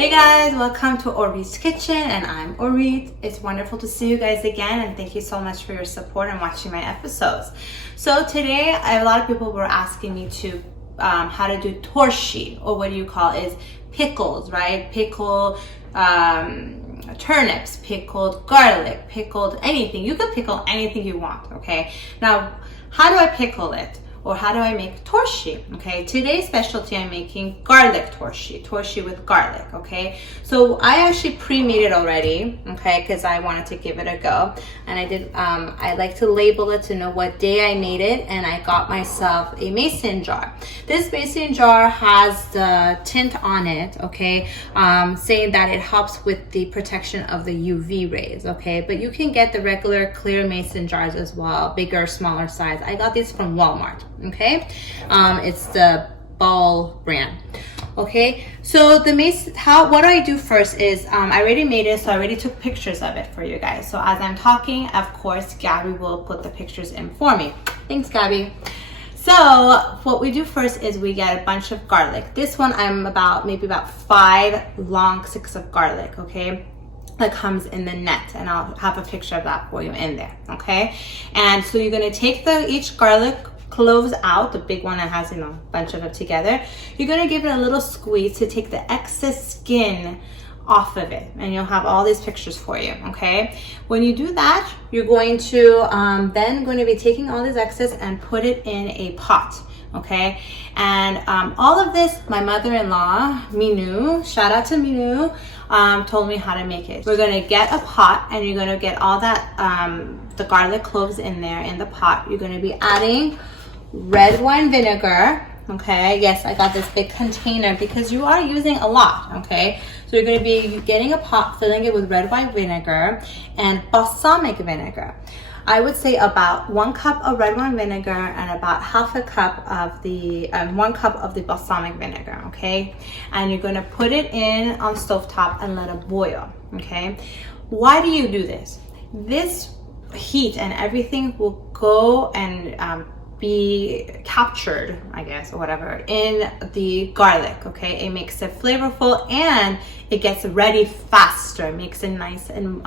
Hey guys, welcome to Orit's Kitchen, and I'm Orit. It's wonderful to see you guys again, and thank you so much for your support and watching my episodes. So today, a lot of people were asking me to how to do torshi, or what do you call it, is pickles, right? Pickled turnips, pickled garlic, pickled anything. You can pickle anything you want, okay? Now, how do I pickle it? Or how do I make torshi? Okay, today's specialty, I'm making garlic torshi with garlic. Okay, so I actually pre-made it already, okay, because I wanted to give it a go. And I did, I like to label it to know what day I made it, and I got myself a mason jar. This mason jar has the tint on it, okay, saying that it helps with the protection of the UV rays, okay, but you can get the regular clear mason jars as well, bigger, smaller size. I got these from Walmart. Okay, it's the Ball brand. Okay, so the mason, what I do first is I already made it, so I already took pictures of it for you guys. So as I'm talking, of course, Gabby will put the pictures in for me. Thanks, Gabby. So what we do first is we get a bunch of garlic. This one I'm maybe about 5 long sticks of garlic. Okay, that comes in the net, and I'll have a picture of that for you in there. Okay, and so you're gonna take each garlic cloves out, the big one that has, a bunch of it together. You're going to give it a little squeeze to take the excess skin off of it, and you'll have all these pictures for you. Okay, when you do that, you're going to then going to be taking all this excess and put it in a pot. Okay, and all of this, my mother-in-law Minu, shout out to Minu, told me how to make it. We're going to get a pot, and you're going to get all that the garlic cloves in there in the pot. You're going to be adding red wine vinegar. Okay, yes, I got this big container because you are using a lot. Okay, so you're going to be getting a pot, filling it with red wine vinegar and balsamic vinegar. I would say about 1 cup of red wine vinegar and about half a cup of the 1 cup of the balsamic vinegar. Okay, and you're going to put it in on stovetop and let it boil. Okay, why do you do this? This heat and everything will go and be captured, I guess, or whatever, in the garlic. Okay, it makes it flavorful and it gets ready faster. It makes it nice and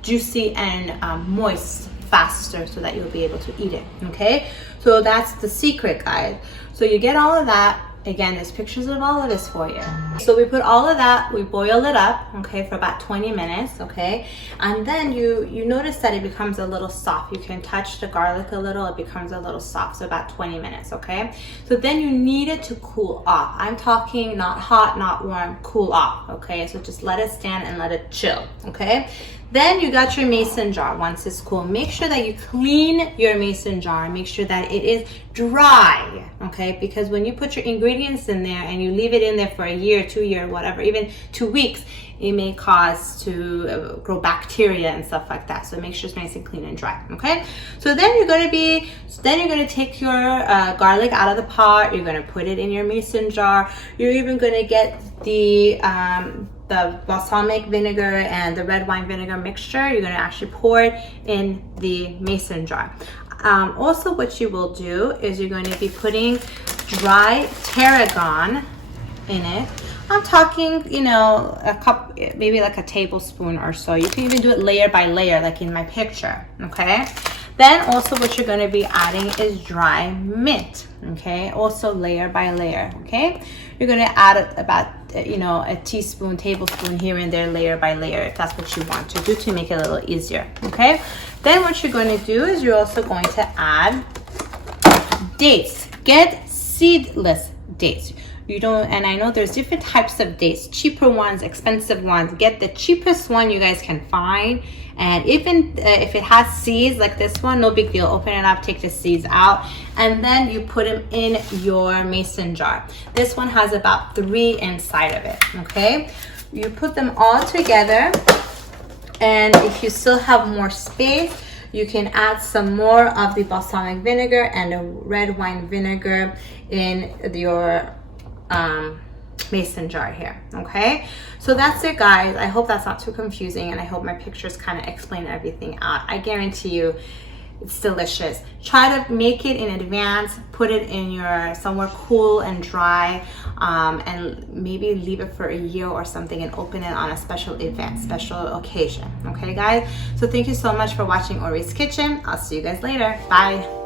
juicy and moist faster, so that you'll be able to eat it. Okay, so that's the secret, guys. So you get all of that. Again, there's pictures of all of this for you. So we put all of that, we boil it up, okay, for about 20 minutes, okay? And then you notice that it becomes a little soft. You can touch the garlic a little, it becomes a little soft, so about 20 minutes, okay? So then you need it to cool off. I'm talking not hot, not warm, cool off, okay? So just let it stand and let it chill, okay? Then you got your mason jar. Once it's cool, make sure that you clean your mason jar. Make sure that it is dry, okay? Because when you put your ingredients in there and you leave it in there for a year, 2 years, whatever, even 2 weeks, it may cause to grow bacteria and stuff like that. So make sure it's nice and clean and dry, okay? So then you're going to take your garlic out of the pot. You're going to put it in your mason jar. You're even going to get the balsamic vinegar and the red wine vinegar mixture. You're going to actually pour it in the mason jar. Also, what you will do is you're going to be putting dry tarragon in it. I'm talking, a cup, maybe like a tablespoon or so. You can even do it layer by layer, like in my picture, okay? Then also what you're going to be adding is dry mint, okay? Also layer by layer, okay? You're going to add about, a teaspoon, tablespoon here and there, layer by layer, if that's what you want to do to make it a little easier, okay? Then what you're going to do is you're also going to add dates. Get seedless dates. And I know there's different types of dates, cheaper ones, expensive ones. Get the cheapest one you guys can find. And even if it has seeds like this one, no big deal. Open it up, take the seeds out, and then you put them in your mason jar. This one has about 3 inside of it, okay? You put them all together, and if you still have more space, you can add some more of the balsamic vinegar and the red wine vinegar in your mason jar here. Okay, so that's it, guys. I hope that's not too confusing, and I hope my pictures kind of explain everything out. I guarantee you It's delicious. Try to make it in advance, put it in your somewhere cool and dry, and maybe leave it for a year or something and open it on a special event, special occasion. Okay, guys? So thank you so much for watching Orit's Kitchen. I'll see you guys later. Bye.